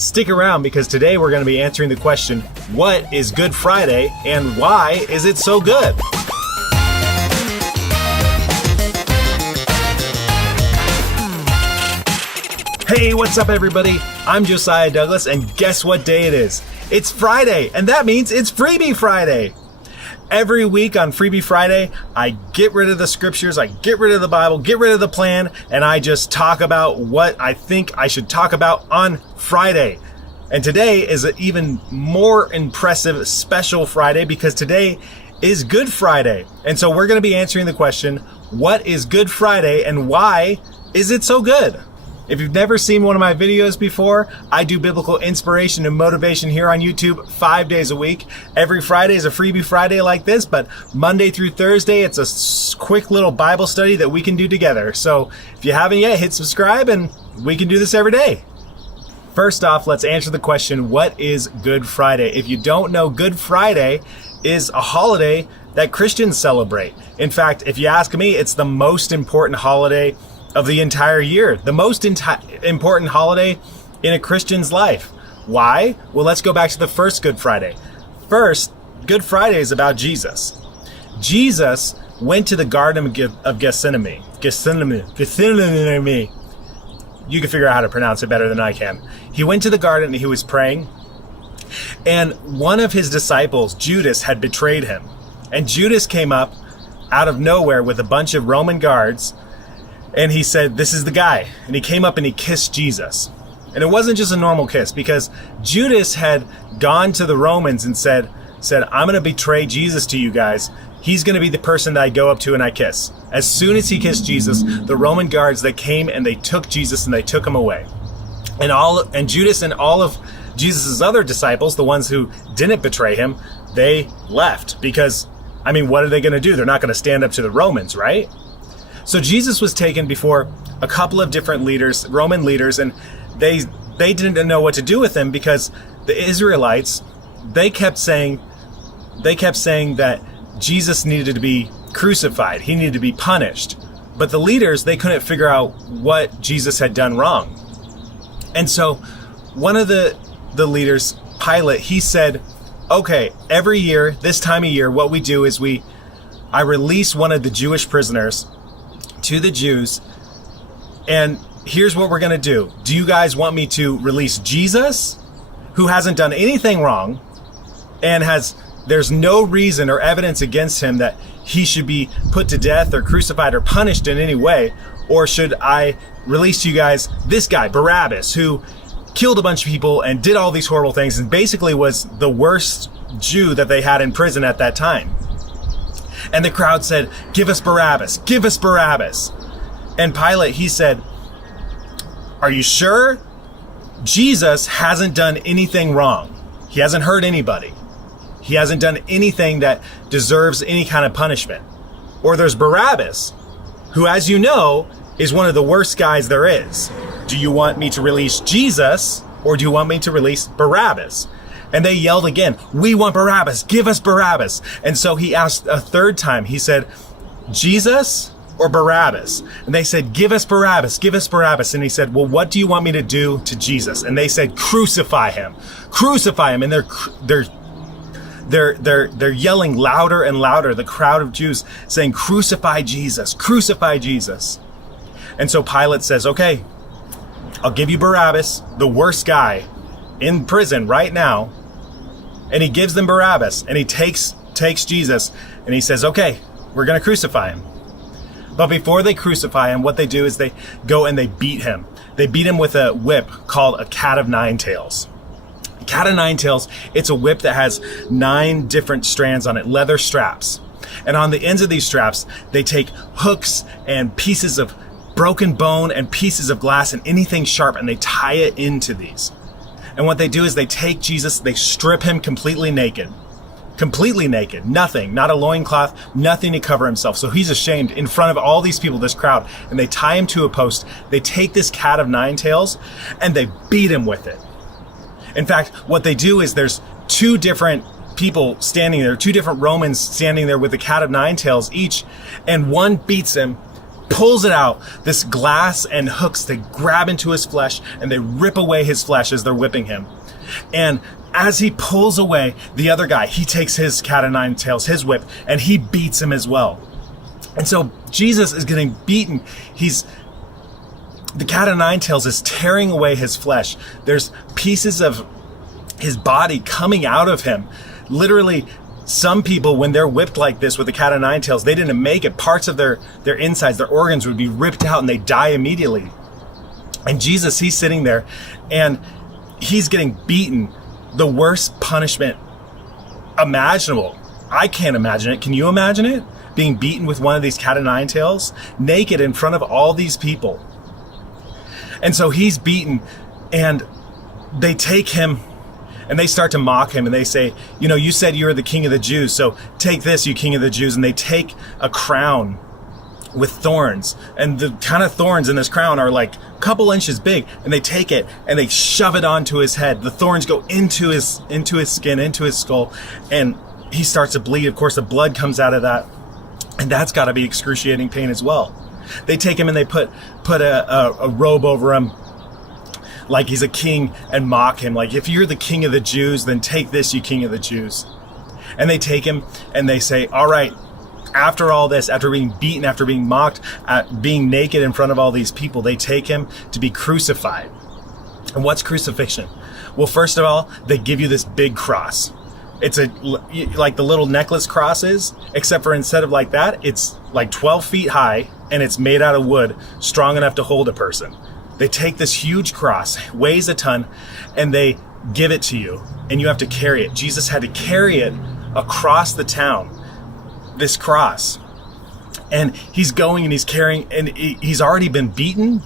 Stick around because today we're going to be answering the question, what is Good Friday and why is it so good? Hey, what's up everybody? I'm Josiah Douglas and guess what day it is? It's Friday, and that means it's Freebie Friday. Every week on Freebie Friday, I get rid of the scriptures, I get rid of the Bible, get rid of the plan, and I just talk about what I think I should talk about on Friday. And today is an even more impressive special Friday because today is Good Friday. And so we're going to be answering the question, what is Good Friday and why is it so good? If you've never seen one of my videos before, I do biblical inspiration and motivation here on YouTube 5 days a week. Every Friday is a Freebie Friday like this, but Monday through Thursday, it's a quick little Bible study that we can do together. So if you haven't yet, hit subscribe and we can do this every day. First off, let's answer the question, what is Good Friday? If you don't know, Good Friday is a holiday that Christians celebrate. In fact, if you ask me, it's the most important holiday of the entire year, the most important holiday in a Christian's life. Why? Well, let's go back to the first Good Friday. First, Good Friday is about Jesus. Jesus went to the Garden of Gethsemane. Gethsemane. You can figure out how to pronounce it better than I can. He went to the garden and he was praying, and one of his disciples, Judas, had betrayed him. And Judas came up out of nowhere with a bunch of Roman guards. And he said, this is the guy. And he came up and he kissed Jesus. And it wasn't just a normal kiss because Judas had gone to the Romans and said, I'm going to betray Jesus to you guys. He's going to be the person that I go up to and I kiss. As soon as he kissed Jesus, the Roman guards, they came and they took Jesus and they took him away. And Judas and all of Jesus' other disciples, the ones who didn't betray him, they left because, what are they going to do? They're not going to stand up to the Romans, right? So Jesus was taken before a couple of different leaders, Roman leaders, and they didn't know what to do with him because the Israelites, they kept saying that Jesus needed to be crucified. He needed to be punished. But the leaders, they couldn't figure out what Jesus had done wrong. And so one of the leaders, Pilate, he said, okay, every year, this time of year, what we do is I release one of the Jewish prisoners to the Jews, and here's what we're going to do. Do you guys want me to release Jesus, who hasn't done anything wrong, and there's no reason or evidence against him that he should be put to death or crucified or punished in any way, or should I release to you guys this guy, Barabbas, who killed a bunch of people and did all these horrible things and basically was the worst Jew that they had in prison at that time? And the crowd said, give us Barabbas, give us Barabbas. And Pilate, he said, are you sure? Jesus hasn't done anything wrong. He hasn't hurt anybody. He hasn't done anything that deserves any kind of punishment. Or there's Barabbas, who, as you know, is one of the worst guys there is. Do you want me to release Jesus, or do you want me to release Barabbas? And they yelled again, we want Barabbas, give us Barabbas. And so he asked a third time, he said, Jesus or Barabbas? And they said, give us Barabbas, give us Barabbas. And he said, well, what do you want me to do to Jesus? And they said, crucify him, crucify him. And they're yelling louder and louder, the crowd of Jews saying, crucify Jesus, crucify Jesus. And so Pilate says, okay, I'll give you Barabbas, the worst guy in prison right now. And he gives them Barabbas, and he takes Jesus, and he says, okay, we're going to crucify him. But before they crucify him, what they do is they go and they beat him. They beat him with a whip called a cat of nine tails. Cat of nine tails, it's a whip that has 9 different strands on it, leather straps. And on the ends of these straps, they take hooks and pieces of broken bone and pieces of glass and anything sharp, and they tie it into these. And what they do is they take Jesus, they strip him completely naked, nothing, not a loincloth, nothing to cover himself. So he's ashamed in front of all these people, this crowd, and they tie him to a post. They take this cat of nine tails and they beat him with it. In fact, what they do is there's 2 different people standing there, 2 different Romans standing there with the cat of nine tails each, and one beats him pulls it out, this glass and hooks, they grab into his flesh and they rip away his flesh as they're whipping him. And as he pulls away, the other guy, he takes his cat o' nine tails, his whip, and he beats him as well. And so Jesus is getting beaten. The cat o' nine tails is tearing away his flesh. There's pieces of his body coming out of him. Literally, some people, when they're whipped like this with the cat o' nine tails, they didn't make it. Parts of their insides, their organs would be ripped out and they die immediately. And Jesus, he's sitting there and he's getting beaten. The worst punishment imaginable. I can't imagine it. Can you imagine it? Being beaten with one of these cat o' nine tails, naked in front of all these people. And so he's beaten, and they take him and they start to mock him, and they say, you said you were the king of the Jews, so take this, you king of the Jews. And they take a crown with thorns, and the kind of thorns in this crown are like a couple inches big, and they take it and they shove it onto his head. The thorns go into his skin, into his skull, and he starts to bleed. Of course, the blood comes out of that, and that's got to be excruciating pain as well. They take him and they put a robe over him like he's a king and mock him. Like, if you're the king of the Jews, then take this, you king of the Jews. And they take him and they say, all right, after all this, after being beaten, after being mocked, being naked in front of all these people, they take him to be crucified. And what's crucifixion? Well, first of all, they give you this big cross. It's like the little necklace crosses, except for instead of like that, it's like 12 feet high and it's made out of wood, strong enough to hold a person. They take this huge cross, weighs a ton, and they give it to you, and you have to carry it. Jesus had to carry it across the town, this cross. And he's going and he's carrying, and he's already been beaten.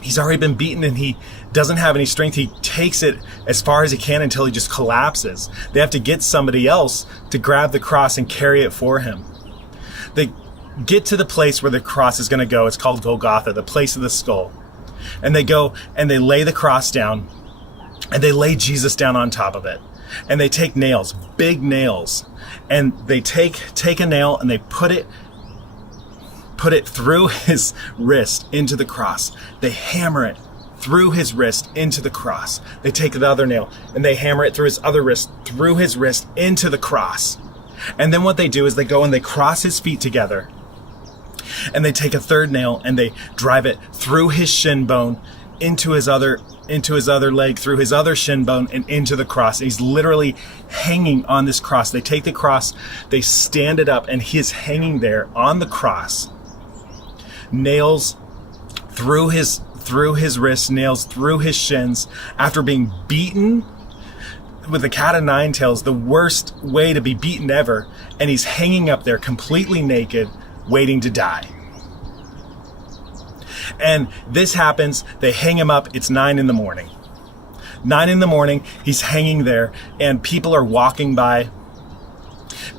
He's already been beaten, and he doesn't have any strength. He takes it as far as he can until he just collapses. They have to get somebody else to grab the cross and carry it for him. They get to the place where the cross is going to go. It's called Golgotha, the place of the skull. And they go and they lay the cross down, and they lay Jesus down on top of it. And they take nails, big nails, and they take a nail and they put it through his wrist into the cross. They hammer it through his wrist into the cross. They take the other nail and they hammer it through his other wrist, through his wrist into the cross. And then what they do is they go and they cross his feet together, and they take a third nail and they drive it through his shin bone into his other leg, through his other shin bone, and into the cross. He's literally hanging on this cross. They take the cross, they stand it up, and he is hanging there on the cross. Nails through his wrists, nails through his shins, after being beaten with the cat o' nine tails, the worst way to be beaten ever. And he's hanging up there completely naked, waiting to die. And this happens. They hang him up. It's 9 a.m. 9 a.m, he's hanging there, and people are walking by.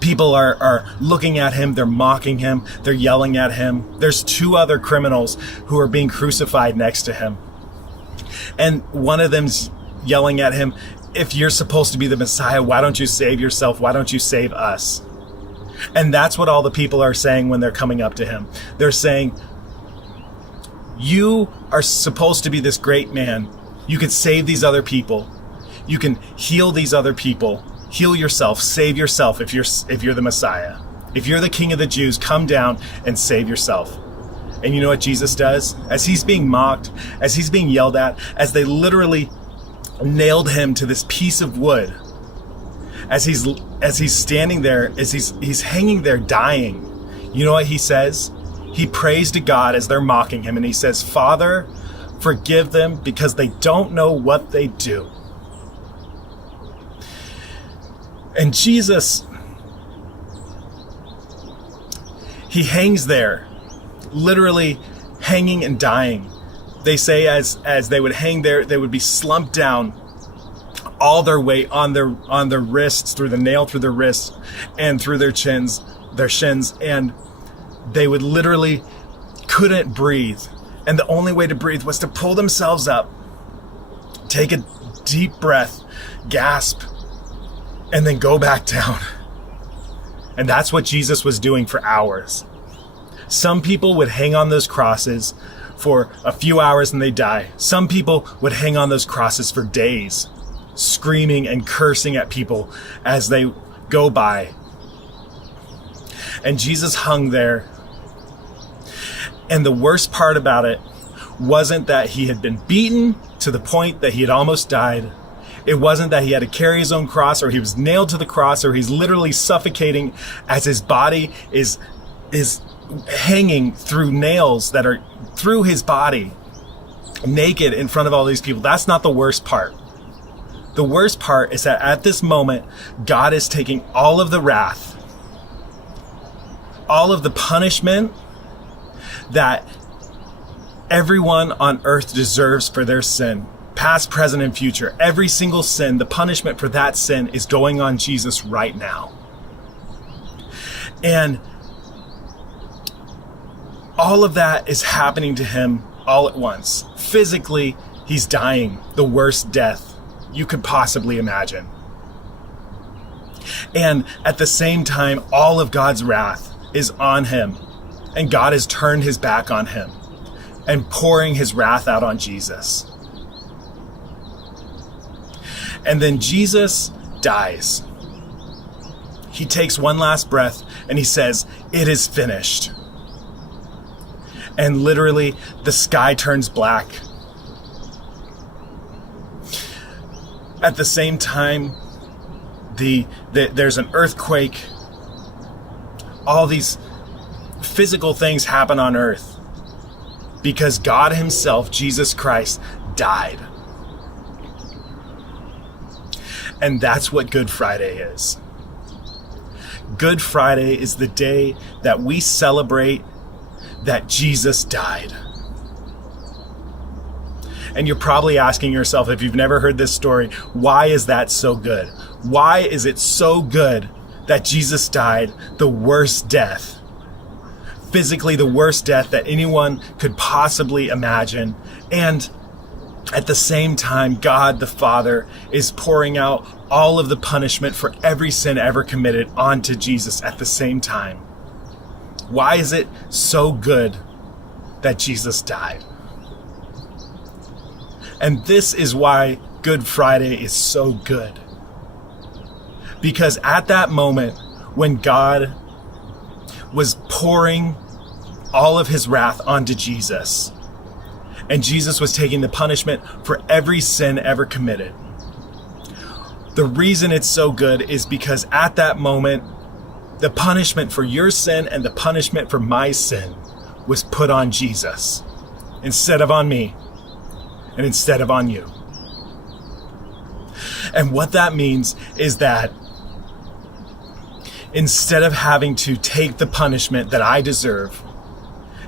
People are looking at him. They're mocking him. They're yelling at him. There's 2 other criminals who are being crucified next to him. And one of them's yelling at him, if you're supposed to be the Messiah, why don't you save yourself? Why don't you save us? And that's what all the people are saying when they're coming up to him. They're saying, you are supposed to be this great man. You can save these other people. You can heal these other people. Heal yourself, save yourself if you're the Messiah. If you're the King of the Jews, come down and save yourself. And you know what Jesus does? As he's being mocked, as he's being yelled at, as they literally nailed him to this piece of wood, as he's standing there, as he's hanging there dying, you know what he says? He prays to God as they're mocking him, and he says, Father, forgive them because they don't know what they do. And Jesus, he hangs there, literally hanging and dying. They say as they would hang there, they would be slumped down, all their weight on their wrists, through the nail through their wrists and through their shins, and they would literally couldn't breathe. And the only way to breathe was to pull themselves up, take a deep breath, gasp, and then go back down. And that's what Jesus was doing for hours. Some people would hang on those crosses for a few hours and they die. Some people would hang on those crosses for days, screaming and cursing at people as they go by. And Jesus hung there. And the worst part about it wasn't that he had been beaten to the point that he had almost died. It wasn't that he had to carry his own cross, or he was nailed to the cross, or he's literally suffocating as his body is hanging through nails that are through his body, naked in front of all these people. That's not the worst part. The worst part is that at this moment, God is taking all of the wrath, all of the punishment that everyone on earth deserves for their sin, past, present, and future. Every single sin, the punishment for that sin is going on Jesus right now. And all of that is happening to him all at once. Physically, he's dying the worst death you could possibly imagine. And at the same time, all of God's wrath is on him. And God has turned his back on him and pouring his wrath out on Jesus. And then Jesus dies. He takes one last breath and he says, "It is finished." And literally the sky turns black. At the same time, there's an earthquake. All these physical things happen on earth because God himself, Jesus Christ, died. And that's what Good Friday is. Good Friday is the day that we celebrate that Jesus died. And you're probably asking yourself, if you've never heard this story, why is that so good? Why is it so good that Jesus died the worst death? Physically the worst death that anyone could possibly imagine. And at the same time, God the Father is pouring out all of the punishment for every sin ever committed onto Jesus at the same time. Why is it so good that Jesus died? And this is why Good Friday is so good. Because at that moment, when God was pouring all of his wrath onto Jesus, and Jesus was taking the punishment for every sin ever committed, the reason it's so good is because at that moment, the punishment for your sin and the punishment for my sin was put on Jesus instead of on me and instead of on you. And what that means is that instead of having to take the punishment that I deserve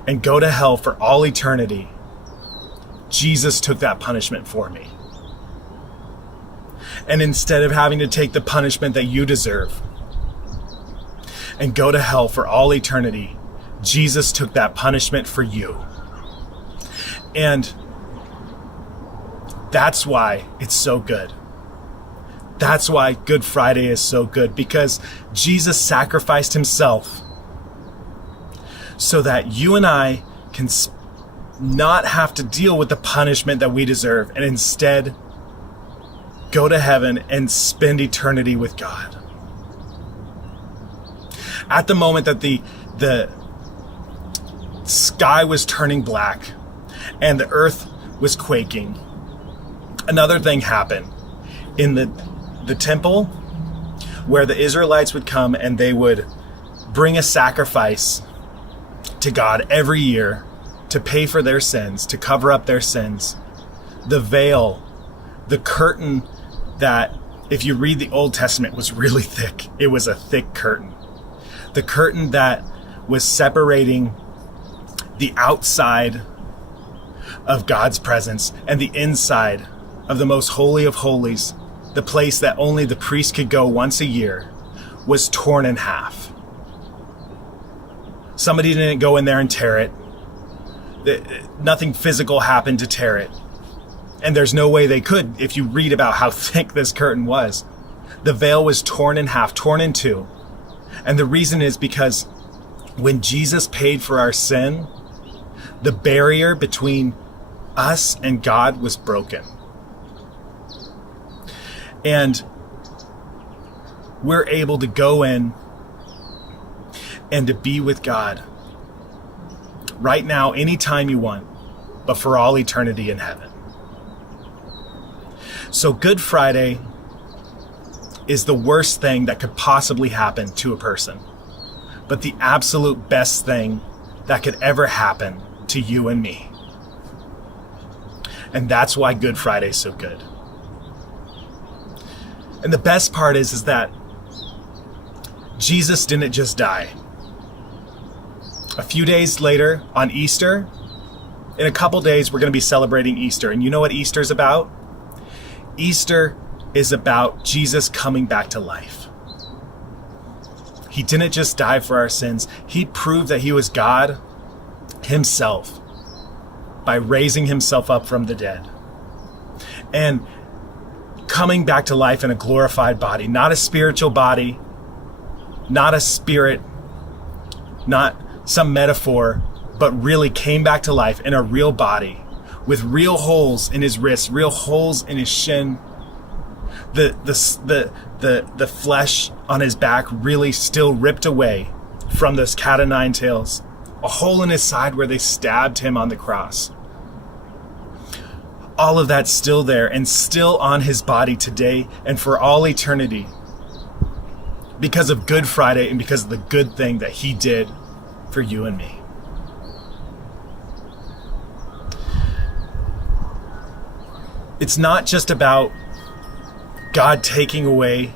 and go to hell for all eternity, Jesus took that punishment for me. And instead of having to take the punishment that you deserve and go to hell for all eternity, Jesus took that punishment for you. And that's why it's so good. That's why Good Friday is so good, because Jesus sacrificed himself so that you and I can not have to deal with the punishment that we deserve and instead go to heaven and spend eternity with God. At the moment that the sky was turning black and the earth was quaking, another thing happened. In the temple where the Israelites would come and they would bring a sacrifice to God every year to pay for their sins, to cover up their sins, the veil, the curtain that, if you read the Old Testament, was really thick. It was a thick curtain. The curtain that was separating the outside of God's presence and the inside of the most holy of holies, the place that only the priest could go once a year, was torn in half. Somebody didn't go in there and tear it. Nothing physical happened to tear it. And there's no way they could if you read about how thick this curtain was. The veil was torn in half, torn in two. And the reason is because when Jesus paid for our sin, the barrier between us and God was broken. And we're able to go in and to be with God right now, anytime you want, but for all eternity in heaven. So Good Friday is the worst thing that could possibly happen to a person, but the absolute best thing that could ever happen to you and me. And that's why Good Friday is so good. And the best part is that Jesus didn't just die. A few days later, on Easter, in a couple days, we're going to be celebrating Easter. And you know what Easter's about? Easter is about Jesus coming back to life. He didn't just die for our sins. He proved that he was God himself by raising himself up from the dead and coming back to life in a glorified body, not a spiritual body, not a spirit, not some metaphor, but really came back to life in a real body with real holes in his wrists, real holes in his shin. The flesh on his back really still ripped away from those cat o' nine tails. A hole in his side where they stabbed him on the cross. All of that's still there and still on his body today and for all eternity because of Good Friday and because of the good thing that he did for you and me. It's not just about God taking away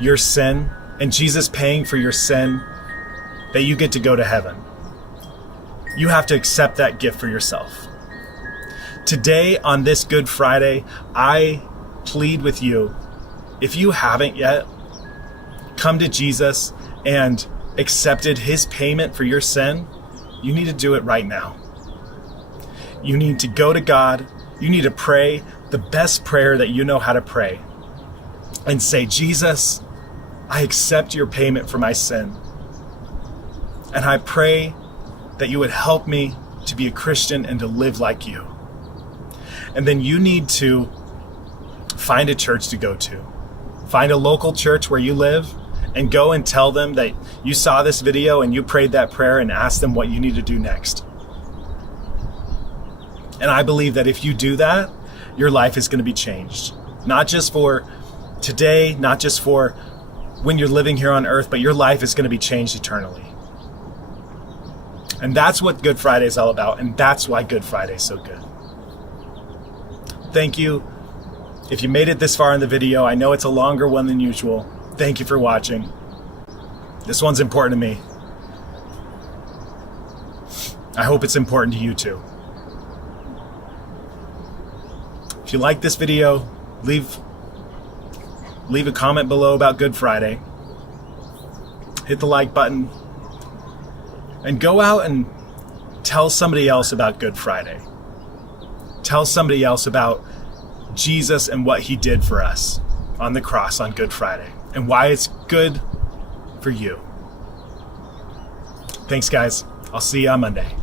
your sin and Jesus paying for your sin that you get to go to heaven. You have to accept that gift for yourself. Today, on this Good Friday, I plead with you, if you haven't yet, come to Jesus and accepted his payment for your sin, you need to do it right now. You need to go to God. You need to pray the best prayer that you know how to pray and say, Jesus, I accept your payment for my sin. And I pray that you would help me to be a Christian and to live like you. And then you need to find a church to go to. Find a local church where you live and go and tell them that you saw this video and you prayed that prayer and ask them what you need to do next. And I believe that if you do that, your life is going to be changed. Not just for today, not just for when you're living here on earth, but your life is going to be changed eternally. And that's what Good Friday is all about. And that's why Good Friday is so good. Thank you. If you made it this far in the video, I know it's a longer one than usual. Thank you for watching. This one's important to me. I hope it's important to you too. If you like this video, leave a comment below about Good Friday. Hit the like button. And go out and tell somebody else about Good Friday. Tell somebody else about Jesus and what he did for us on the cross on Good Friday and why it's good for you. Thanks, guys. I'll see you on Monday.